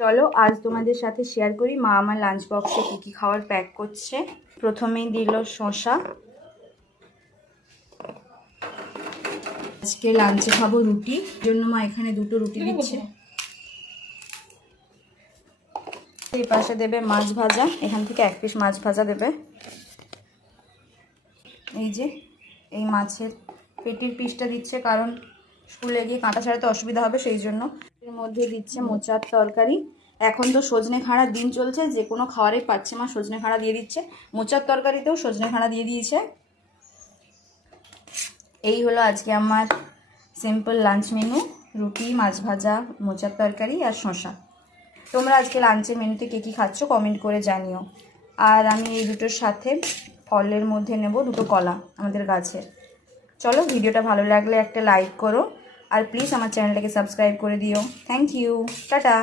চলো আজ তোমাদের সাথে শেয়ার করি মা আমার লাঞ্চ বক্সে কী কী খাবার প্যাক করছে। প্রথমেই দিল শসা। আজকে লাঞ্চে খাবো রুটি, জন্য মা এখানে দুটো রুটি দিচ্ছে। এই পাশে দেবে মাছ ভাজা, এখান থেকে এক পিস মাছ ভাজা দেবে। এই যে এই মাছের পেটির পিসটা দিচ্ছে, কারণ স্কুলে গিয়ে কাঁটা ছাড়াতে অসুবিধা হবে সেই জন্য। এর মধ্যে দিচ্ছে মোচার তরকারি। এখন তো সজনে খাড়ার দিন চলছে, যে কোনো খাবারেই পাচ্ছে মা সজনে খাড়া দিয়ে দিচ্ছে। মোচার তরকারিতেও সজনে খাড়া দিয়ে দিয়েছে। এই হলো আজকে আমার সিম্পল লাঞ্চ মেনু, রুটি, মাছ ভাজা, মোচার তরকারি আর শসা। তোমরা আজকে লাঞ্চের মেনুতে কে কী খাচ্ছ কমেন্ট করে জানিও। আর আমি এই দুটোর সাথে ফলের মধ্যে নেব দুটো কলা আমাদের গাছের। চলো, ভিডিওটা ভালো লাগলে একটা লাইক করো আর প্লিজ আমার চ্যানেলটাকে সাবস্ক্রাইব করে দিও। Thank you, tata.